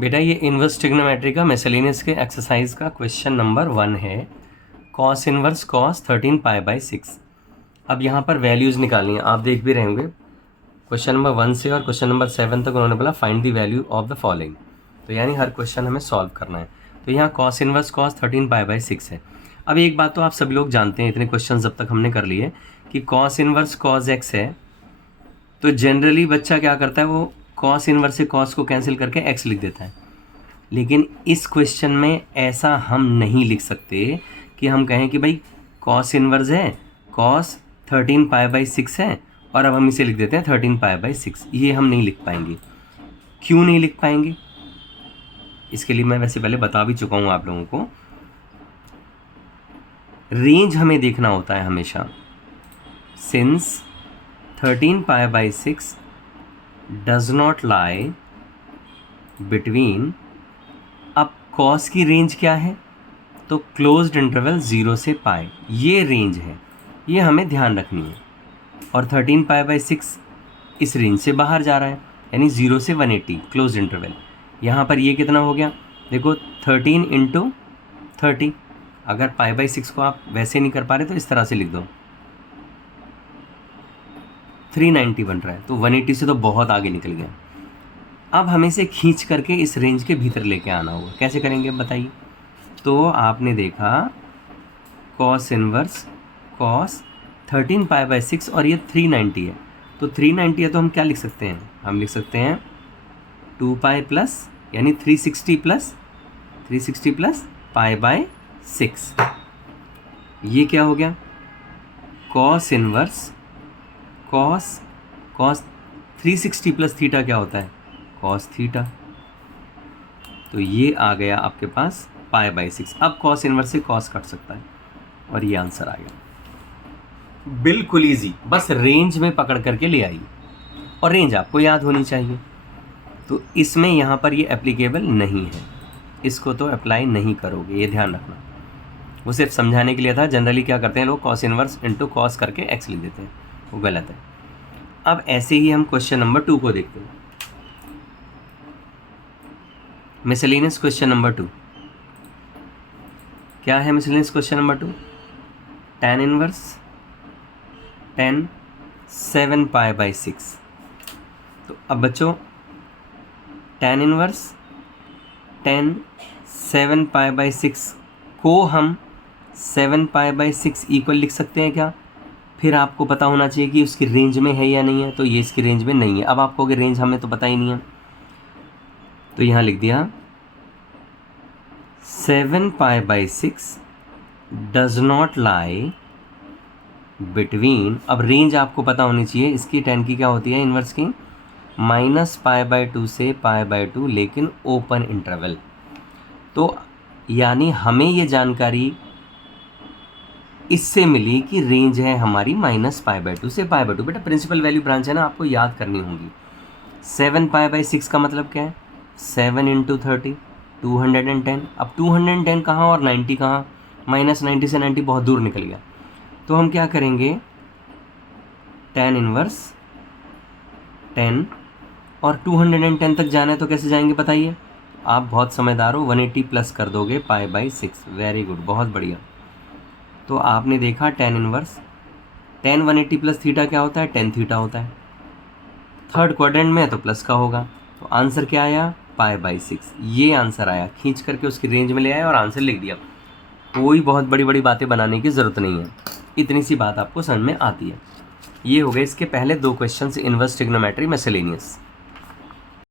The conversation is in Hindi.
बेटा ये इन्वर्स ट्रिग्नोमेट्री का मिसलेनियस के एक्सरसाइज का क्वेश्चन नंबर 1 है। Cos inverse cos 13 pi by 6। अब यहाँ पर वैल्यूज़ निकालनी है, आप देख भी रहे होंगे क्वेश्चन नंबर 1 से और क्वेश्चन नंबर 7 तक उन्होंने बोला find the value of the following. तो यानी हर क्वेश्चन हमें सॉल्व करना है। तो यहाँ cos inverse cos 13 pi by 6 है। अब एक बात तो आप सभी लोग जानते हैं, इतने क्वेश्चन जब तक हमने कर लिए कि कॉस इन्वर्स कॉस एक्स है, तो जनरली बच्चा क्या करता है, वो कॉस इन्वर्स से कॉस को कैंसिल करके एक्स लिख देता है। लेकिन इस क्वेश्चन में ऐसा हम नहीं लिख सकते कि हम कहें कि भाई कॉस इन्वर्स है, कॉस 13 पाई बाई 6 है और अब हम इसे लिख देते हैं 13 पाई बाई 6। ये हम नहीं लिख पाएंगे। क्यों नहीं लिख पाएंगे, इसके लिए मैं वैसे पहले बता भी चुका हूँ आप लोगों को। रेंज हमें देखना होता है हमेशा। Since 13 pi by 6 does not lie between, अब कॉस की रेंज क्या है, तो क्लोज्ड इंटरवल 0 से पाई, ये रेंज है, ये हमें ध्यान रखनी है। और 13 पाई बाई 6 इस रेंज से बाहर जा रहा है, यानी 0 से 180 क्लोज्ड इंटरवल। यहाँ पर ये कितना हो गया, देखो 13 इंटू 30। अगर पाई बाई 6 को आप वैसे नहीं कर पा रहे तो इस तरह से लिख दो, 390 बन रहा है, तो 180 से तो बहुत आगे निकल गया। अब हमें इसे खींच करके इस रेंज के भीतर लेके आना होगा। कैसे करेंगे बताइए। तो आपने देखा cos inverse cos 13 pi by 6 और ये 390 है, तो 390 है तो हम क्या लिख सकते हैं, हम लिख सकते हैं 2 पाई प्लस यानी 360 प्लस पाई बाई 6। ये क्या हो गया, cos inverse cos 360 plus theta क्या होता है, कॉस थीटा। तो ये आ गया आपके पास पाई बाई 6। अब कॉस इन्वर्स से कॉस कट सकता है और ये आंसर आ गया। बिल्कुल इजी, बस रेंज में पकड़ करके ले आइए और रेंज आपको याद होनी चाहिए। तो इसमें यहाँ पर ये एप्लीकेबल नहीं है, इसको तो अप्लाई नहीं करोगे, ये ध्यान रखना। वो सिर्फ समझाने के लिए था। जनरली क्या करते हैं लोग, कॉस इन्वर्स इंटू कॉस करके एक्स लिख देते हैं, वो गलत है। अब ऐसे ही हम क्वेश्चन नंबर 2 को देखते हैं। मिसलेनियस क्वेश्चन नंबर 2 क्या है। Miscellaneous question number 2 tan inverse 10 7 pi by 6। तो अब बच्चों tan इनवर्स 10 7 पाई बाई 6 को हम 7 पाई बाई 6 इक्वल लिख सकते हैं क्या। फिर आपको पता होना चाहिए कि उसकी रेंज में है या नहीं है, तो ये इसकी रेंज में नहीं है। अब आपको रेंज हमें तो पता ही नहीं है, तो यहाँ लिख दिया 7 pi by 6 does not lie between, अब रेंज आपको पता होनी चाहिए इसकी, 10 की क्या होती है इन्वर्स की, माइनस पाई बाई 2 से पाई बाई 2, लेकिन ओपन इंटरवल। तो यानी हमें ये जानकारी इससे मिली कि रेंज है हमारी माइनस पाई बाई 2 से पाई बाई 2। बेटा प्रिंसिपल वैल्यू ब्रांच है ना, आपको याद करनी होगी। 7 पाई बाई 6 का मतलब क्या है, 7 इंटू 30 210। अब 210 कहाँ और 90 कहाँ, माइनस 90 से 90 बहुत दूर निकल गया। तो हम क्या करेंगे, tan इनवर्स 10 और 210 तक जाना है तो कैसे जाएंगे बताइए। आप बहुत समझदार हो, 180 प्लस कर दोगे पाई बाई 6। वेरी गुड, बहुत बढ़िया। तो आपने देखा tan इनवर्स 10 180 प्लस थीटा क्या होता है, 10 थीटा होता है। थर्ड क्वाड्रेंट में है तो प्लस का होगा, तो आंसर क्या आया, पाई बाई 6। ये आंसर आया, खींच करके उसकी रेंज में ले आया और आंसर लिख दिया। कोई बहुत बड़ी बड़ी बातें बनाने की ज़रूरत नहीं है, इतनी सी बात आपको समझ में आती है। ये हो गए इसके पहले 2 क्वेश्चन इन्वर्स ट्रिग्नोमेट्री मिसलेनियस।